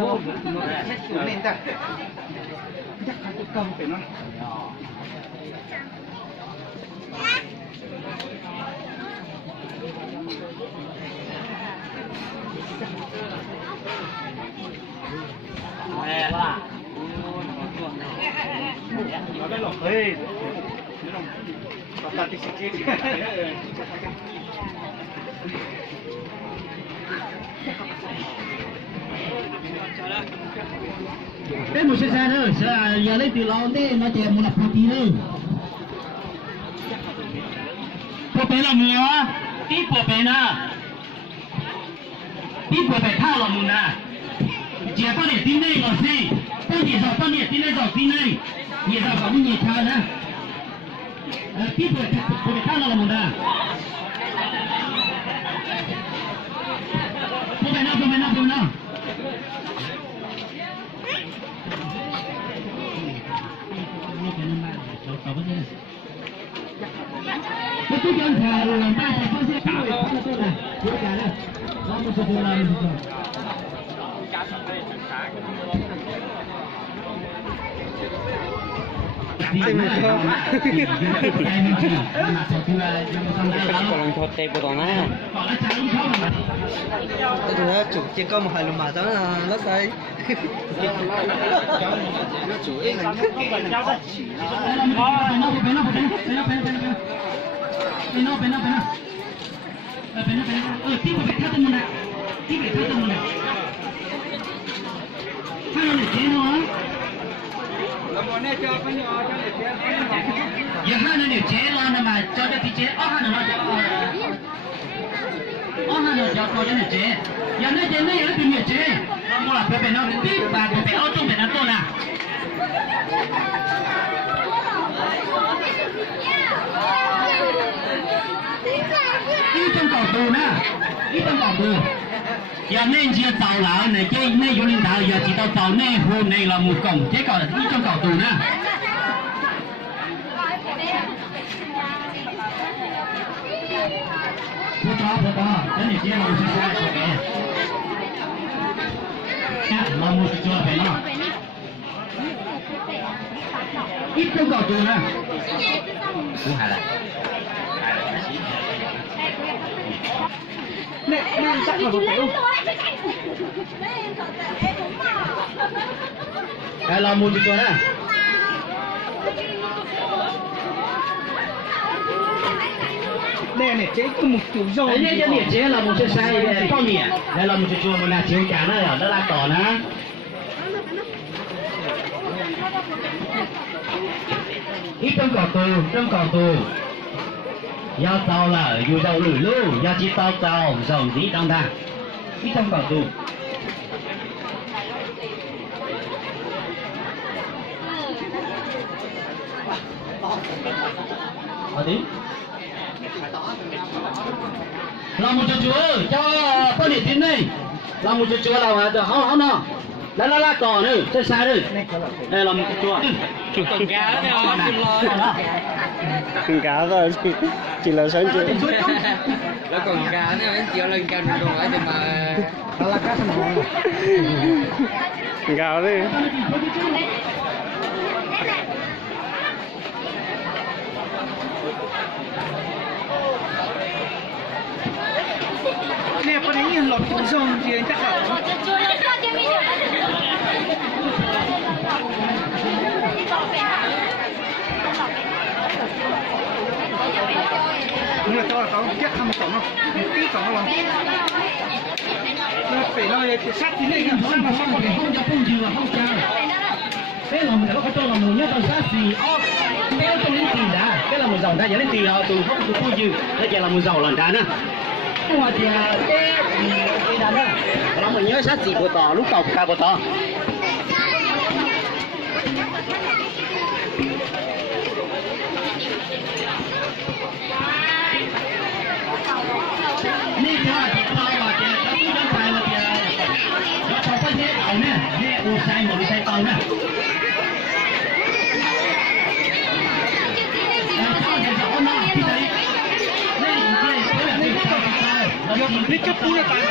Ô, nó hết xuống lên ta. Chắc phải cầm phải nó. Nè là. Nó đây lọc ơi. Nó tí xịt. cái một xe xe nữa sẽ giờ lấy từ lâu thế nó chạy một lập một tí nữa bộ bé là mua tí bộ bé na tí bộ bé thao là mua na chỉ có để tin đây rồi gì tôi chỉ sợ tôi để tin đây rồi tin đây nhiều giờ có nhiều thao na tí bộ bé thao là mua na bộ bé nào cái túi chân thà rồi làm ba thằng con sẽ cả rồi con tôi này chú cả đây nó một số làm rồi còn thọt tê bột na Tôi nói chủ chỉ có một hai lùm mà đó là nó say. Nó chủ yếu là giờ hai nó chế lo mà cho cái tí chế hai nó cho coi cho nó chế giờ nó chế nó giờ nó tìm nhiều chế nó mua là phải nó tí và phải ở trong phải nó to nè ít trong cầu tù nè ít trong cầu tù giờ nên chia tàu là này chơi này vô lên tàu giờ chỉ tàu này hôm nay là một cổng chế còn ít trong cầu tù nè Hãy subscribe cho kênh Ghiền Mì Gõ để không bỏ lỡ những video hấp dẫn ít trong cầu trường à cũng hay là nè chắc là một kiểu cái là một chuyện nè đây này chế có một kiểu dầu đấy nhá nhiệt chế là một chiếc xe to nhiệt đây là một chiếc chuồng mà là chiếu cả nó ở đó là tỏ nè ít trong cầu tù giao tàu là dù dầu lử lưu giao chỉ tàu dầu gì trong ta ít trong cầu tù ở tí làm một chú cho con điện tín đây làm một chú là không nào lá cỏ nữa chơi xa nữa đây là một chú còn cá nữa con cá rồi chỉ là sáng chưa nó còn cá nữa anh chịu lên canh còn ở thì mà đó là cá sông hồng con cá đi nè có đánh nhìn lọt con sông thì chắc là nhưng mà tôi là có chắc không tổng không một tí tổng không nó phải nói sát tí này không cho không chịu là không cha cái lòng này nó có cho lòng người nhất là sát gì cái trong những tiền đã cái là một dòng đã dẫn đến tiền họ từ không từ không chịu nó chỉ là một dòng lần đã nữa nhưng mà thì cái đàn đó nó mình nhớ sát gì của tò lúc tàu ca của tòนี่คือที่เราว่าจะต้องต้องไปว่าจะเราพอไปเนี่ยเอาเนี่ยอุตส่าห์หมดอุตส่าห์เอาเนี่ย你这不是干啥？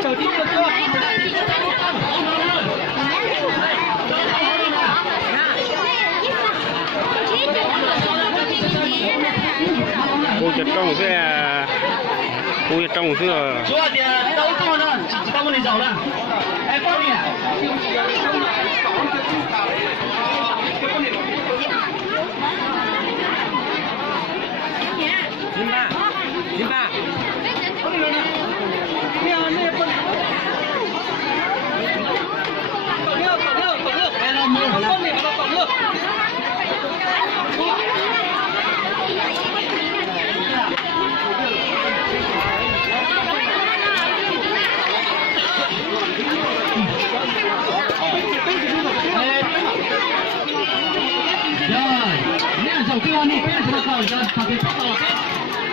手机这个。Cô chật trong xe, cô chật trong xe. Chú ạ, thì đâu có nữa, chỉ có một này giàu nữa. Em có gì ạ? Simba, Simba. Cái con đi bên nó cầu cho thằng cái tóc đầu cái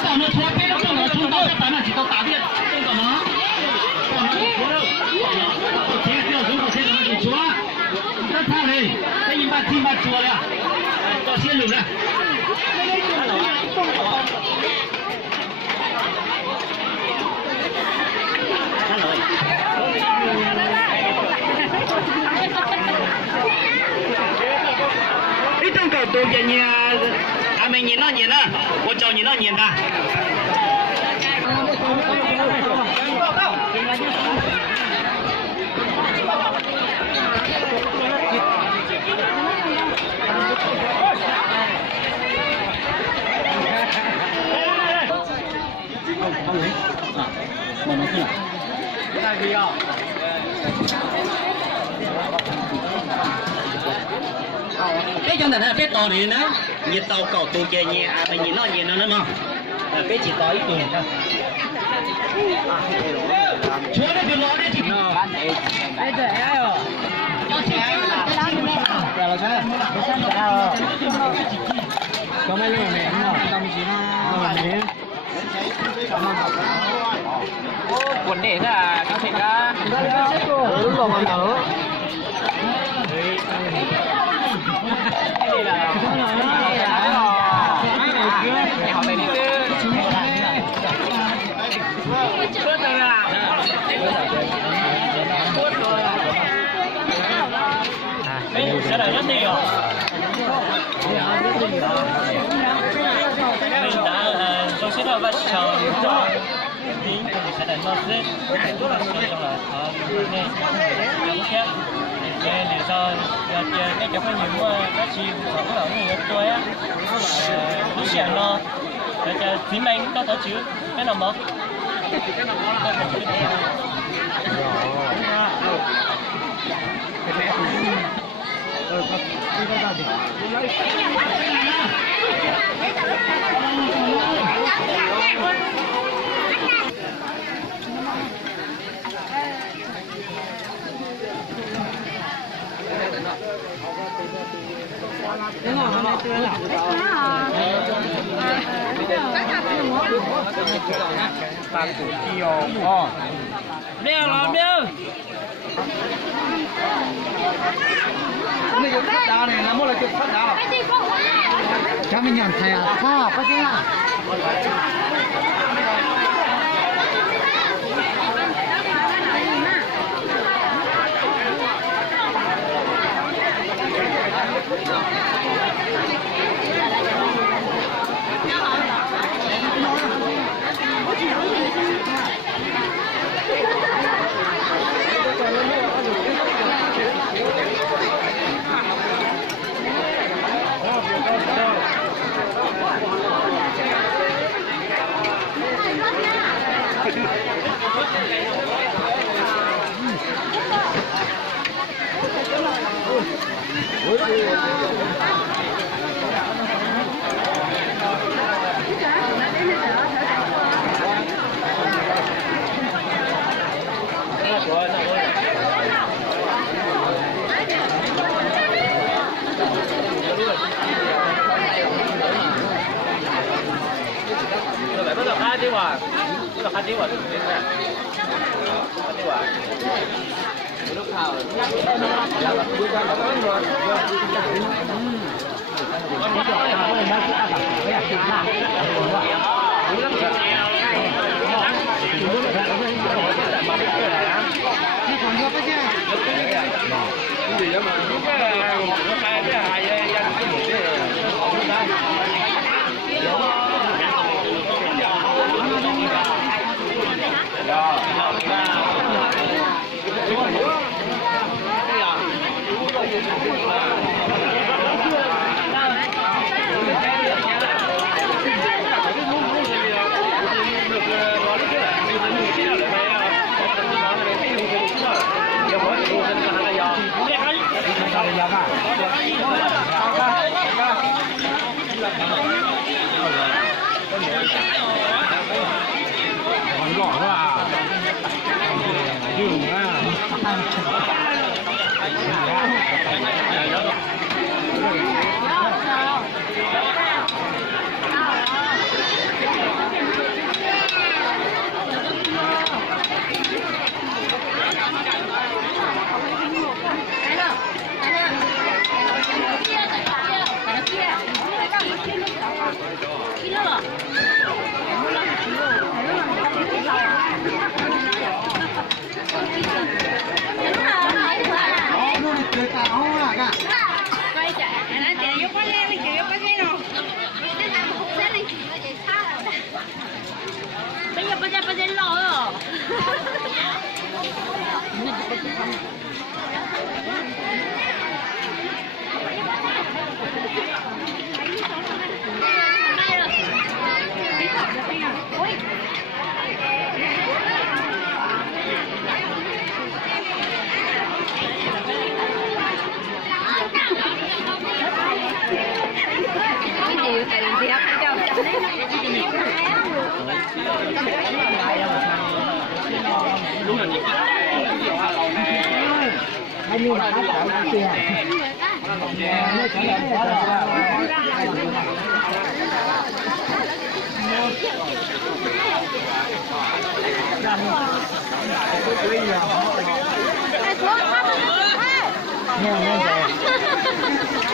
tao nó thoát bên nó tao nó冲tao cái chỉ tao打điện không còn nó còn nó chúa đâu thế tiêu xuống của thế nó chỉ chúa rất tha đi cái gì mà chi mà chúa đấy à tao xin lùm này ít trong cầu tôi về nhà à mình nhìn nó nhìn á,我找你那nhìn的。慢慢进来。太必要。bé trong thành bé to này nữa nhiệt tàu cầu tù chè nhẹ à mình nhìn nó nữa mà bé chỉ to ít tuổi thôi chúa nó bị lỗ đấy chị Đây trẻ ai rồi? cho trẻ Rồi là sao? Cái sao trẻ rồi? Có mấy người mẹ nó tâm gì nó mẹ. Quần để là các thịt ra. Đúng rồi con thử. Đây là họ này đi tư. Trước đây là cái này rất nhiều. Mình đã cho xin là bắt đầu cho tính cùng sẽ đánh mất rất rất là nhiều trong là này không khác để cho cái chỗ phải nhiều các chị có ở người tôi á lúc xưa nó để cho chính mình có thể chịu cái nào mất cái nào Mèo là mèo. Này cái phát đá này là một là cái phát đá. Cha mình nhận thấy à? Sao? Có gì à?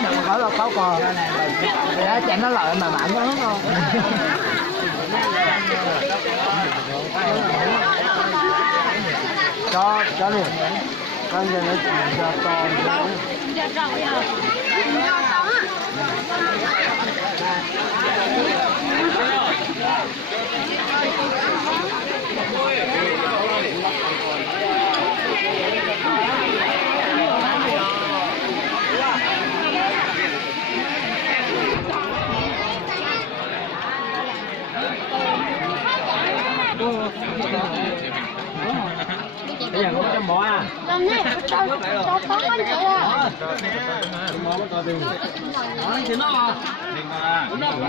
Đừng có là có cò để chạy nó lợi mà bạn nó không. Cho đi. Con giờ nó cho to. Bây giờ có trăm bỏ à? Làm nè, cho có anh chị à. Bỏ nó coi tiền. Đó, thì nó. Đừng